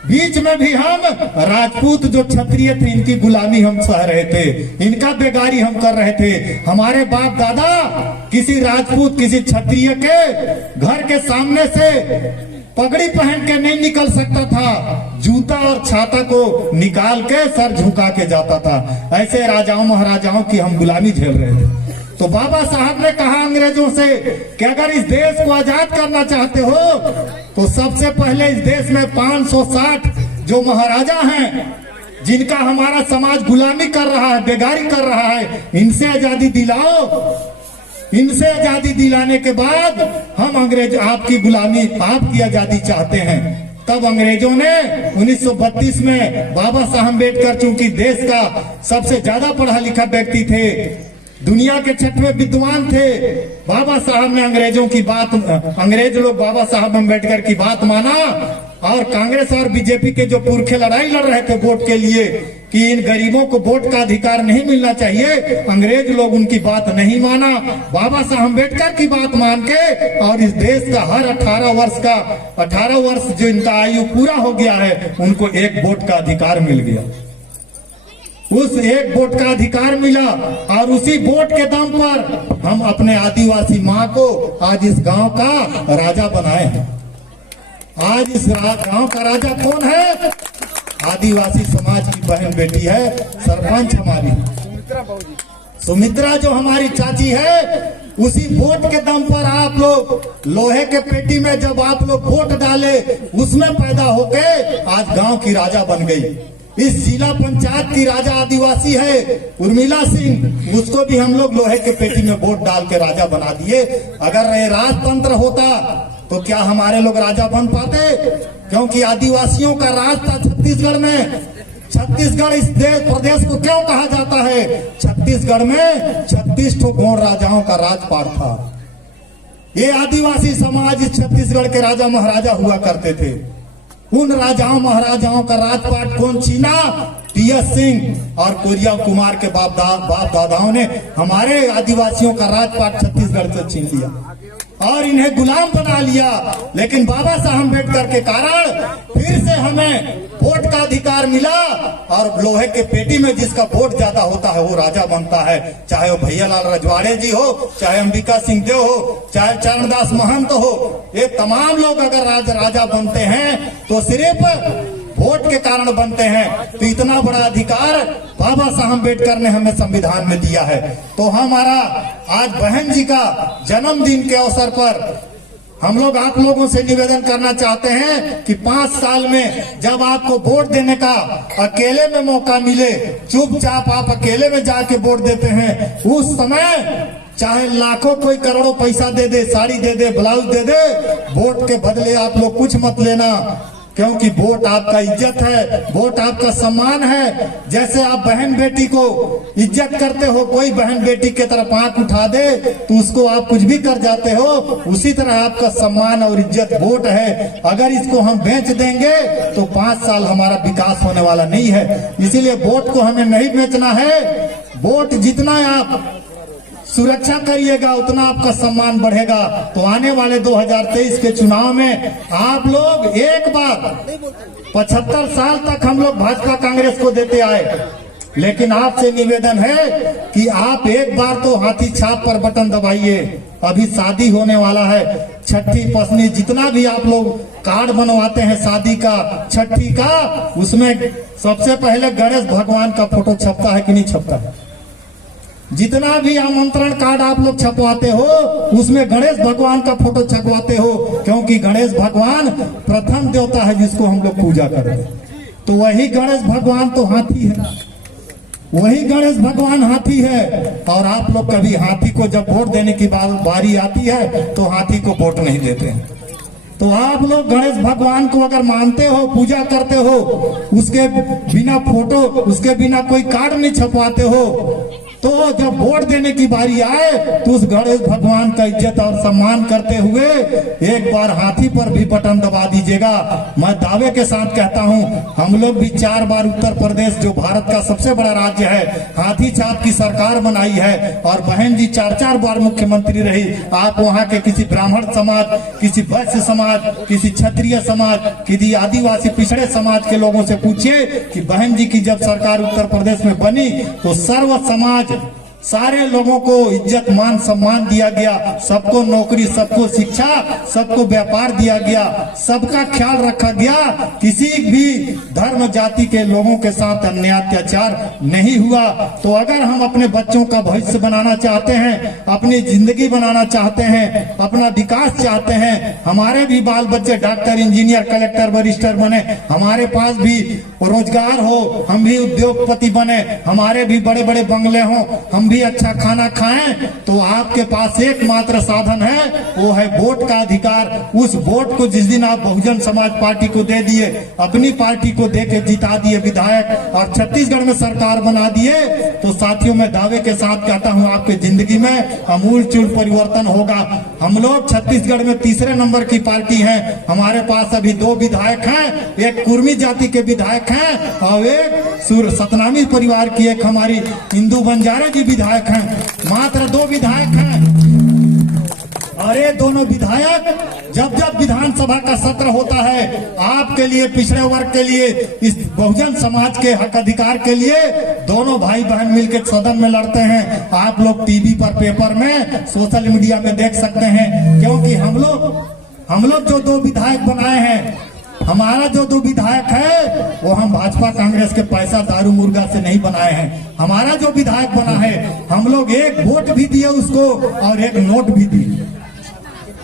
बीच में भी हम राजपूत जो क्षत्रिय थे, इनकी गुलामी हम सह रहे थे, इनका बेगारी हम कर रहे थे। हमारे बाप दादा किसी राजपूत, किसी क्षत्रिय के घर के सामने से पगड़ी पहन के नहीं निकल सकता था, जूता और छाता को निकाल के सर झुका के जाता था। ऐसे राजाओं महाराजाओं की हम गुलामी झेल रहे थे। तो बाबा साहब ने कहा अंग्रेजों से कि अगर इस देश को आजाद करना चाहते हो तो सबसे पहले इस देश में 560 जो महाराजा हैं, जिनका हमारा समाज गुलामी कर रहा है, बेगारी कर रहा है, इनसे आजादी दिलाओ। इनसे आजादी दिलाने के बाद हम अंग्रेज आपकी गुलामी, आपकी आजादी चाहते हैं। तब अंग्रेजों ने 1932 में बाबा साहब अम्बेडकर, चूंकि देश का सबसे ज्यादा पढ़ा लिखा व्यक्ति थे, दुनिया के 6वें विद्वान थे, बाबा साहब ने अंग्रेजों की बात, अंग्रेज लोग बाबा साहब अम्बेडकर की बात माना और कांग्रेस और बीजेपी के जो पुरखे लड़ाई लड़ रहे थे वोट के लिए कि इन गरीबों को वोट का अधिकार नहीं मिलना चाहिए, अंग्रेज लोग उनकी बात नहीं माना। बाबा साहब अम्बेडकर की बात मान के और इस देश का हर 18 वर्ष जो इनका आयु पूरा हो गया है, उनको एक वोट का अधिकार मिल गया। उस एक वोट का अधिकार मिला और उसी वोट के दम पर हम अपने आदिवासी माँ को आज इस गांव का राजा बनाए हैं। आज इस गांव का राजा कौन है? आदिवासी समाज की बहन बेटी है, सरपंच हमारी सुमित्रा, जो हमारी चाची है। उसी वोट के दम पर आप लोग लोहे के पेटी में जब आप लोग वोट डाले, उसमें पैदा होके आज गांव की राजा बन गई। इस जिला पंचायत की राजा आदिवासी है उर्मिला सिंह, उसको भी हम लोग लोहे के पेटी में वोट डाल के राजा बना दिए। अगर ये राजतंत्र होता तो क्या हमारे लोग राजा बन पाते? क्योंकि आदिवासियों का राज था छत्तीसगढ़ में। छत्तीसगढ़ इस प्रदेश को क्यों कहा जाता है? छत्तीसगढ़ में 36 ठो गौड़ राजाओं का राजपाट था। ये आदिवासी समाज इस छत्तीसगढ़ के राजा महाराजा हुआ करते थे। उन राजाओं महाराजाओं का राजपाट कौन छीना? टी.एस. सिंह और कोरिया कुमार के बाप दादाओं ने हमारे आदिवासियों का राजपाट छत्तीसगढ़ से छीन लिया और इन्हें गुलाम बना लिया। लेकिन बाबा साहब अम्बेडकर के कारण फिर से हमें वोट का अधिकार मिला और लोहे के पेटी में जिसका वोट ज्यादा होता है वो राजा बनता है। चाहे वो भैयालाल रजवाड़े जी हो, चाहे अंबिका सिंह देव हो, चाहे चरणदास महंत हो, ये तमाम लोग अगर राजा बनते हैं तो सिर्फ वोट के कारण बनते हैं। तो इतना बड़ा अधिकार बाबा साहब अम्बेडकर ने हमें संविधान में दिया है। तो हमारा आज बहन जी का जन्मदिन के अवसर पर हम लोग आप लोगों से निवेदन करना चाहते हैं कि 5 साल में जब आपको वोट देने का अकेले में मौका मिले, चुपचाप आप अकेले में जाके वोट देते हैं, उस समय चाहे लाखों कोई करोड़ों पैसा दे दे, साड़ी दे दे, ब्लाउज दे दे, वोट के बदले आप लोग कुछ मत लेना। क्योंकि वोट आपका इज्जत है, वोट आपका सम्मान है। जैसे आप बहन बेटी को इज्जत करते हो, कोई बहन बेटी की तरफ आंख उठा दे तो उसको आप कुछ भी कर जाते हो, उसी तरह आपका सम्मान और इज्जत वोट है। अगर इसको हम बेच देंगे तो 5 साल हमारा विकास होने वाला नहीं है। इसीलिए वोट को हमें नहीं बेचना है। वोट जितना आप सुरक्षा करिएगा उतना आपका सम्मान बढ़ेगा। तो आने वाले 2023 के चुनाव में आप लोग एक बार 75 साल तक हम लोग भाजपा कांग्रेस को देते आए, लेकिन आपसे निवेदन है कि आप एक बार तो हाथी छाप पर बटन दबाइए। अभी शादी होने वाला है, छठी पसनी जितना भी आप लोग कार्ड बनवाते हैं शादी का, छठी का, उसमें सबसे पहले गणेश भगवान का फोटो छपता है कि नहीं छपता है? जितना भी आमंत्रण कार्ड आप लोग छपवाते हो उसमें गणेश भगवान का फोटो छपवाते हो, क्योंकि गणेश भगवान प्रथम देवता है जिसको हम लोग पूजा करते हैं। तो वही गणेश भगवान तो हाथी है, वही गणेश भगवान हाथी है। और आप लोग कभी हाथी को जब वोट देने की बारी आती है तो हाथी को वोट नहीं देते हैं। तो आप लोग गणेश भगवान को अगर मानते हो, पूजा करते हो, उसके बिना फोटो, उसके बिना कोई कार्ड नहीं छपवाते हो, तो जब वोट देने की बारी आए तो उस गणेश भगवान का इज्जत और सम्मान करते हुए एक बार हाथी पर भी बटन दबा दीजिएगा। मैं दावे के साथ कहता हूं, हम लोग भी 4 बार उत्तर प्रदेश जो भारत का सबसे बड़ा राज्य है, हाथी छाप की सरकार बनाई है और बहन जी 4 बार मुख्यमंत्री रही। आप वहां के किसी ब्राह्मण समाज, किसी वैश्य समाज, किसी क्षत्रिय समाज, किसी आदिवासी पिछड़े समाज के लोगों से पूछिए कि बहन जी की जब सरकार उत्तर प्रदेश में बनी तो सर्व समाज, सारे लोगों को इज्जत मान सम्मान दिया गया, सबको नौकरी, सबको शिक्षा, सबको व्यापार दिया गया, सबका ख्याल रखा गया। किसी भी धर्म जाति के लोगों के साथ अन्याय अत्याचार नहीं हुआ। तो अगर हम अपने बच्चों का भविष्य बनाना चाहते हैं, अपनी जिंदगी बनाना चाहते हैं, अपना विकास चाहते हैं, हमारे भी बाल बच्चे डॉक्टर, इंजीनियर, कलेक्टर, वरिष्ठर बने, हमारे पास भी रोजगार हो, हम भी उद्योगपति बने, हमारे भी बड़े बड़े बंगले हों, हम भी अच्छा खाना खाएं, तो आपके पास एकमात्र साधन है, वो है वोट का अधिकार। उस वोट को जिस दिन आप बहुजन समाज पार्टी को दे दिए, अपनी पार्टी को देके जिता दिए विधायक और छत्तीसगढ़ में सरकार बना दिए, तो साथियों मैं दावे के साथ कहता हूं आपके जिंदगी में अमूलचूल परिवर्तन होगा। हम लोग छत्तीसगढ़ में 3रे नंबर की पार्टी है। हमारे पास अभी 2 विधायक हैं, एक कुर्मी जाति के विधायक हैं और एक सतनामी परिवार की एक हमारी हिंदू बंजारे की विधायक हैं। मात्र 2 विधायक हैं और ये दोनों विधायक जब जब विधानसभा का सत्र होता है, आपके लिए, पिछड़े वर्ग के लिए, इस बहुजन समाज के हक अधिकार के लिए दोनों भाई बहन मिलकर सदन में लड़ते हैं। आप लोग टीवी पर, पेपर में, सोशल मीडिया में देख सकते हैं। क्योंकि हम लोग जो 2 विधायक बनाए हैं, हमारा जो 2 विधायक है वो हम भाजपा कांग्रेस के पैसा दारू मुर्गा से नहीं बनाए हैं। हमारा जो विधायक बना है, हम लोग 1 वोट भी दिए उसको और 1 नोट भी दिए।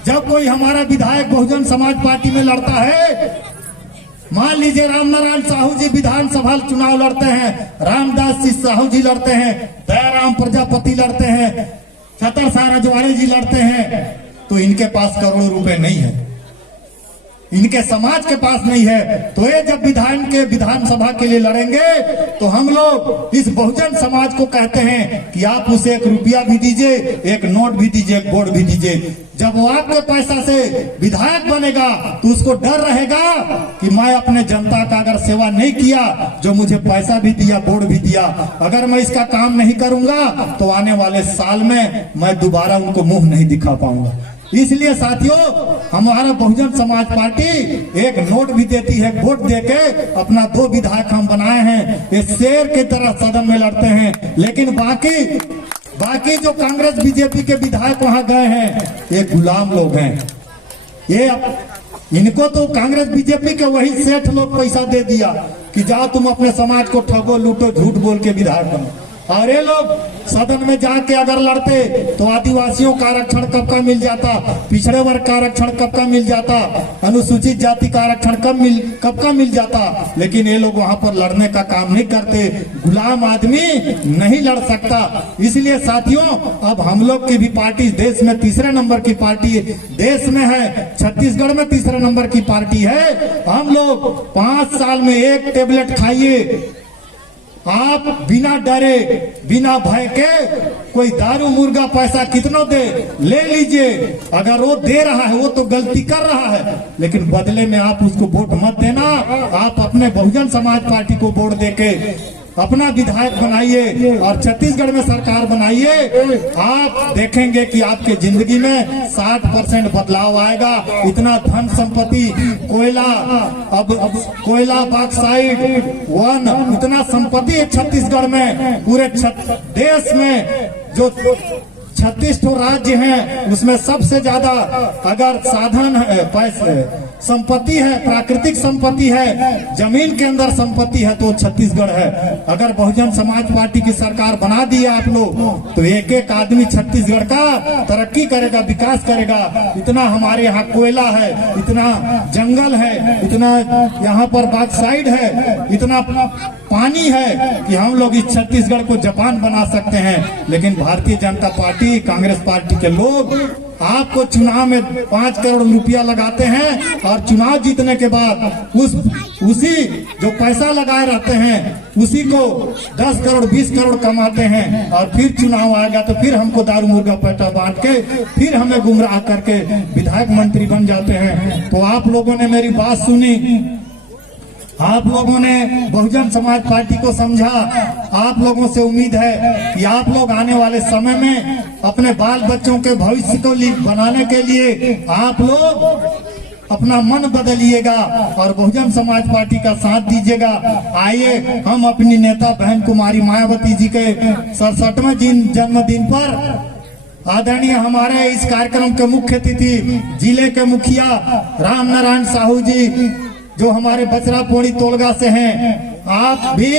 जब कोई हमारा विधायक बहुजन समाज पार्टी में लड़ता है, मान लीजिए राम नारायण साहू जी विधानसभा चुनाव लड़ते हैं, रामदास जी साहू जी लड़ते हैं, दयाराम प्रजापति लड़ते हैं, छतरसाल रजवाड़े जी लड़ते हैं, तो इनके पास करोड़ों रुपए नहीं है, इनके समाज के पास नहीं है। तो ये जब विधानसभा के लिए लड़ेंगे तो हम लोग इस बहुजन समाज को कहते हैं कि आप उसे 1 रुपया भी दीजिए, 1 नोट भी दीजिए, 1 वोट भी दीजिए। जब वो आपके पैसा से विधायक बनेगा तो उसको डर रहेगा कि मैं अपने जनता का अगर सेवा नहीं किया, जो मुझे पैसा भी दिया, वोट भी दिया, अगर मैं इसका काम नहीं करूंगा तो आने वाले साल में मैं दोबारा उनको मुंह नहीं दिखा पाऊंगा। इसलिए साथियों, हमारा बहुजन समाज पार्टी 1 नोट भी देती है, वोट देके अपना 2 विधायक हम बनाए हैं। ये शेर की तरह सदन में लड़ते हैं। लेकिन बाकी जो कांग्रेस बीजेपी के विधायक वहां गए हैं, ये गुलाम लोग हैं। ये इनको तो कांग्रेस बीजेपी के वही सेठ लोग पैसा दे दिया कि जाओ तुम अपने समाज को ठगो, लूटो, झूठ बोल के विधायक बनो। और ये लोग सदन में जाके अगर लड़ते तो आदिवासियों का आरक्षण कब का मिल जाता, पिछड़े वर्ग का आरक्षण कब का मिल जाता, अनुसूचित जाति का आरक्षण कब का मिल जाता। लेकिन ये लोग वहां पर लड़ने का काम नहीं करते। गुलाम आदमी नहीं लड़ सकता। इसलिए साथियों, अब हम लोग की भी पार्टी देश में 3रे नंबर की पार्टी देश में है, छत्तीसगढ़ में 3रे नंबर की पार्टी है। हम लोग 5 साल में 1 टेबलेट खाइए, आप बिना डरे, बिना भय के, कोई दारू मुर्गा पैसा कितना दे ले लीजिए। अगर वो दे रहा है वो तो गलती कर रहा है, लेकिन बदले में आप उसको वोट मत देना। आप अपने बहुजन समाज पार्टी को वोट देके अपना विधायक बनाइए और छत्तीसगढ़ में सरकार बनाइए। आप देखेंगे कि आपके जिंदगी में 60% बदलाव आएगा। इतना धन संपत्ति, कोयला, अब कोयला, बॉक्साइट, वन, इतना संपत्ति है छत्तीसगढ़ में। पूरे देश में जो 36 ठो राज्य हैं उसमें सबसे ज्यादा अगर साधन है, पैसे, संपत्ति है, प्राकृतिक संपत्ति है, जमीन के अंदर संपत्ति है तो छत्तीसगढ़ है। अगर बहुजन समाज पार्टी की सरकार बना दी आप लोग तो एक एक आदमी छत्तीसगढ़ का तरक्की करेगा, विकास करेगा। इतना हमारे यहाँ कोयला है, इतना जंगल है, इतना यहाँ पर बॉक्साइट है, इतना पानी है कि हम लोग इस छत्तीसगढ़ को जापान बना सकते हैं। लेकिन भारतीय जनता पार्टी, कांग्रेस पार्टी के लोग आपको चुनाव में 5 करोड़ रुपया लगाते हैं और चुनाव जीतने के बाद उसी जो पैसा लगाए रहते हैं उसी को 10 करोड़ 20 करोड़ कमाते हैं और फिर चुनाव आएगा तो फिर हमको दारू मुर्गा पैसा बांट के फिर हमें गुमराह करके विधायक मंत्री बन जाते हैं। तो आप लोगों ने मेरी बात सुनी, आप लोगों ने बहुजन समाज पार्टी को समझा। आप लोगों से उम्मीद है कि आप लोग आने वाले समय में अपने बाल बच्चों के भविष्य को बनाने के लिए आप लोग अपना मन बदलिएगा और बहुजन समाज पार्टी का साथ दीजिएगा। आइए हम अपनी नेता बहन कुमारी मायावती जी के 67वें जन्मदिन पर आदरणीय हमारे इस कार्यक्रम के मुख्य अतिथि जिले के मुखिया राम नारायण साहू जी जो हमारे बचरा पोड़ी तोलगा से हैं, आप भी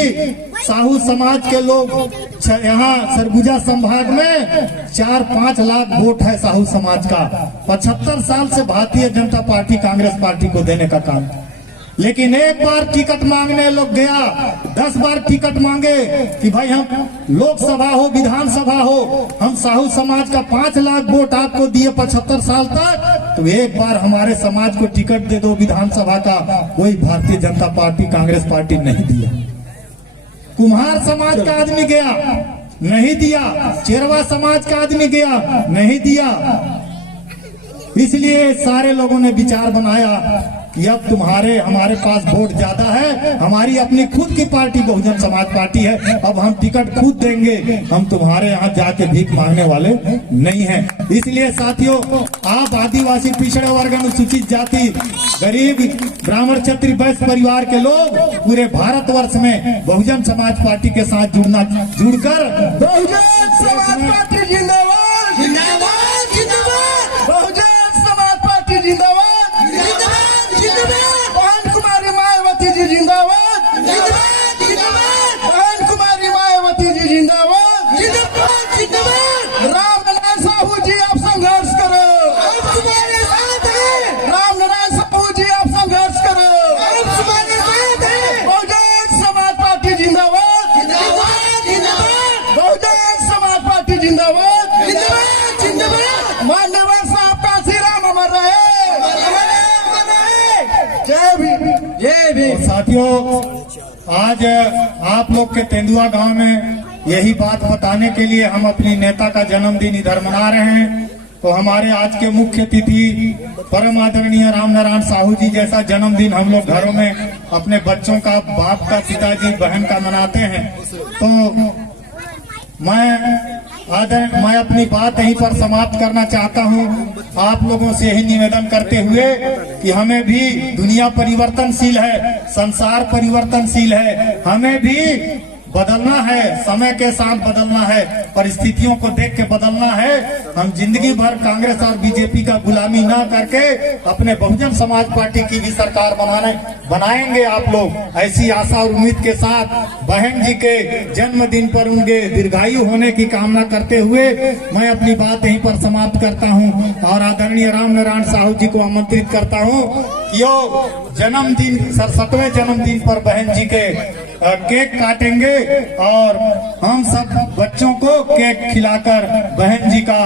साहू समाज के लोग, यहाँ सरगुजा संभाग में 4-5 लाख वोट है साहू समाज का। 75 साल से भारतीय जनता पार्टी कांग्रेस पार्टी को देने का काम, लेकिन एक बार टिकट मांगने लोग गया, 10 बार टिकट मांगे कि भाई हम लोकसभा हो, विधानसभा हो, हम साहू समाज का 5 लाख वोट आपको दिए 75 साल तक, तो एक बार हमारे समाज को टिकट दे दो विधानसभा का। कोई भारतीय जनता पार्टी कांग्रेस पार्टी नहीं दिया। कुम्हार समाज का आदमी गया, नहीं दिया। चेरवा समाज का आदमी गया, नहीं दिया। इसलिए सारे लोगों ने विचार बनाया कि अब हमारे पास वोट ज्यादा है, हमारी अपनी खुद की पार्टी बहुजन समाज पार्टी है, अब हम टिकट खुद देंगे, हम तुम्हारे यहाँ जाके भीख मांगने वाले नहीं हैं। इसलिए साथियों, आप आदिवासी, पिछड़े वर्ग, अनुसूचित जाति, गरीब, ब्राह्मण, क्षत्रिय, वैश्य परिवार के लोग पूरे भारतवर्ष में बहुजन समाज पार्टी के साथ जुड़कर बहुजन समाज पार्टी जिंदाबाद, जिंदाबाद, जिंदाबाद, बहुजन समाज पार्टी जिंदाबाद, बहन कुमारी मायावती जी जिंदाबाद, जिंदाबाद, जिंदाबाद, बहन कुमारी मायावती जी जिंदाबाद, जिंदाबाद, जिंदाबाद। राम नारायण साहू जी आप संघर्ष करो, हम तुम्हारे साथ हैं। राम नारायण साहू जी आप संघर्ष करो, हम तुम्हारे साथ हैं। बहुजन समाज पार्टी जिंदाबाद, जिंदाबाद, जिंदाबाद, बहुजन समाज पार्टी जिंदाबाद, जिंदाबाद, जिंदाबाद। मान्यवर साहब का श्री राम अमर रहे, जय भीम, जय भीम। साथियों, आज आप लोग के तेंदुआ गांव में यही बात बताने के लिए हम अपनी नेता का जन्मदिन इधर मना रहे हैं। तो हमारे आज के मुख्य अतिथि परम आदरणीय राम नारायण साहू जी जैसा जन्मदिन हम लोग घरों में अपने बच्चों का, बाप का, पिताजी, बहन का मनाते हैं। तो मैं अपनी बात यहीं पर समाप्त करना चाहता हूं। आप लोगों से यही निवेदन करते हुए कि हमें भी, दुनिया परिवर्तनशील है, संसार परिवर्तनशील है, हमें भी बदलना है, समय के साथ बदलना है, परिस्थितियों को देख के बदलना है। हम जिंदगी भर कांग्रेस और बीजेपी का गुलामी ना करके अपने बहुजन समाज पार्टी की भी सरकार बनाएंगे आप लोग। ऐसी आशा और उम्मीद के साथ बहन जी के जन्मदिन पर उनके दीर्घायु होने की कामना करते हुए मैं अपनी बात यहीं पर समाप्त करता हूं और आदरणीय राम नारायण साहू जी को आमंत्रित करता हूं कि यो जन्मदिन, 67वें जन्मदिन पर बहन जी के केक काटेंगे और हम सब बच्चों को केक खिलाकर बहन जी का